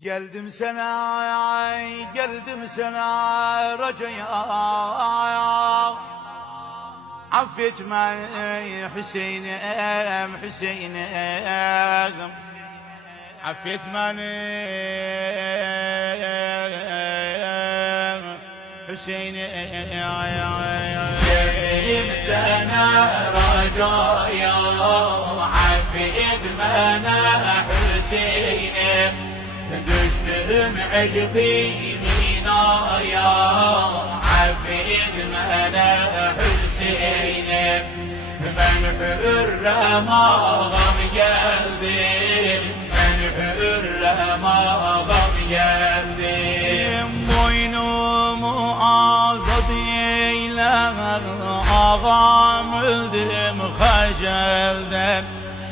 Geldim sana, geldim sana racaya. Affet beni Hüseyin'im, Hüseyin'im. Affet beni Hüseyin'im. Geldim sana racaya. Affet beni Hüseyin'im. Düştüm ecbi minaya. Affet beni Hüseyin'im. Ben hürrem ağam geldim. Ben hürrem ağam geldim. Boynumu azad eyle ağam, öldüm hacelden.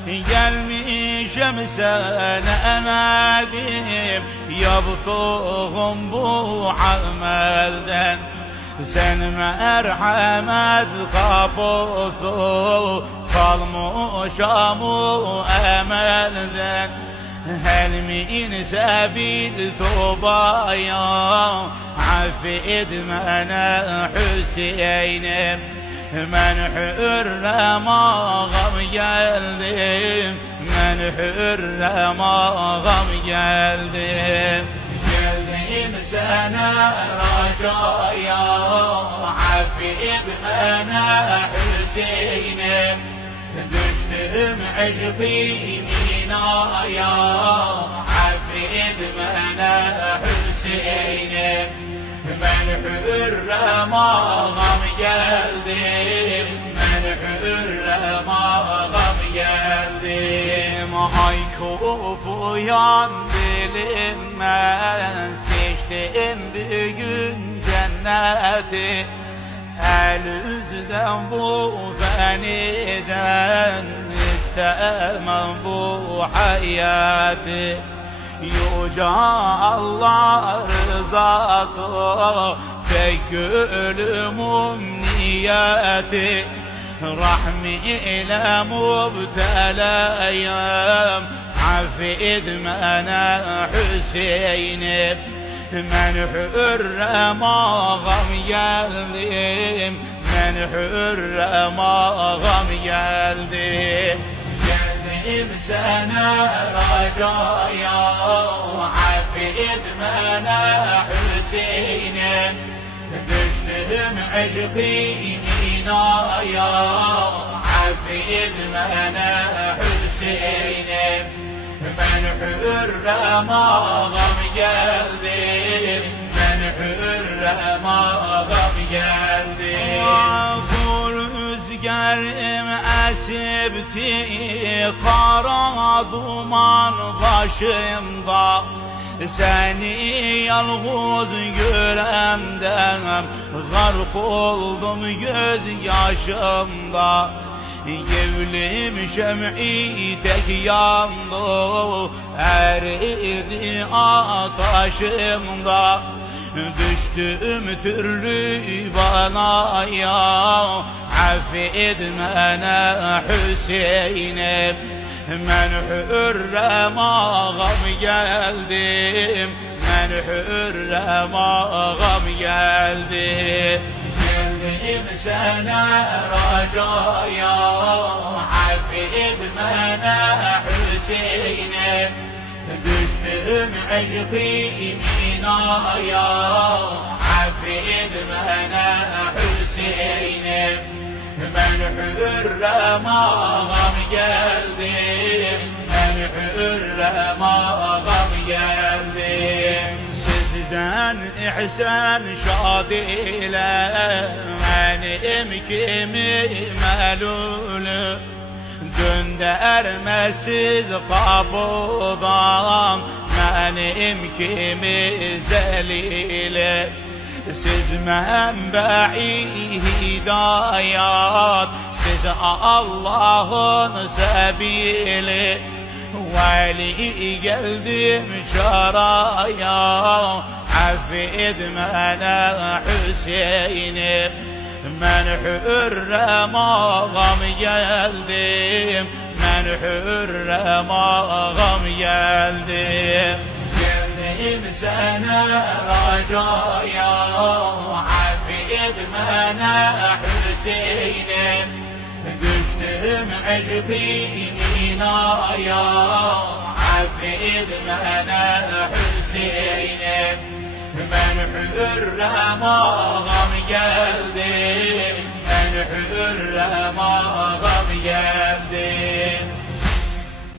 Gelmişim sana nedim, yaptığım bu amelden. Sen merhamet kapısı, kalmışam o emelden. Hel min sebil tubaya, affet beni Hüseyin'im. Ben hürrem ağam geldim. Ben hürrem ağam geldim. Geldim sana racaya. Affet beni Hüseyin'im. Düştüm ecbi minaya. Affet beni Hüseyin'im. Ben hürrem ağam geldim. Ben hürrem ağam geldim. Ay kofuyan dilimden, seçtim bugün cenneti. El yüzden bu feniden, istemem bu hayatı. Yüce Allah rızası, tek gönlümün niyeti. Rahmiyle mübtelayım, affet beni Hüseyin'im. Ben hürrem ağam geldim. Ben hürrem ağam geldim. Geldim sana racaya. Affet beni Hüseyin'im. Düştüm ecbi minaya. Affet beni Hüseyin'im. Ben hürrem ağam geldim. Ben hürrem ağam geldim. Bu rüzgarım esipti, kara duman başımda. Seni yalnız göremden, garip oldum göz yaşımda. Gevlim şem'i tek yandı, eridi ateşimda. Düştüm türlü balaya. Affet beni Hüseyin'im. Ben hürrem ağam geldim. Ben hürrem ağam geldim. Geldim sana racaya. Affet beni Hüseyin'im. Düştüm ecbi minaya. Affet beni Hüseyin'im. Ben hürrem ağam geldim. Ben hürrem ağam geldim. Sizden ihsan şad ile, benim kimi melulü. Göndermesiz kapıdan, benim kimi zelili. Siz menbe-i hidayat, siz Allah'ın sebili. Veli geldim şaraya. Affet beni Hüseyin'im. Ben hürrem ağam geldim. Ben hürrem ağam geldim. sene racaya, affet bana Hüseyin'im. Düştüm ecbi minaya, affet bana Hüseyin'im. Ben Hürrem ağam geldim, ben Hürrem ağam geldim.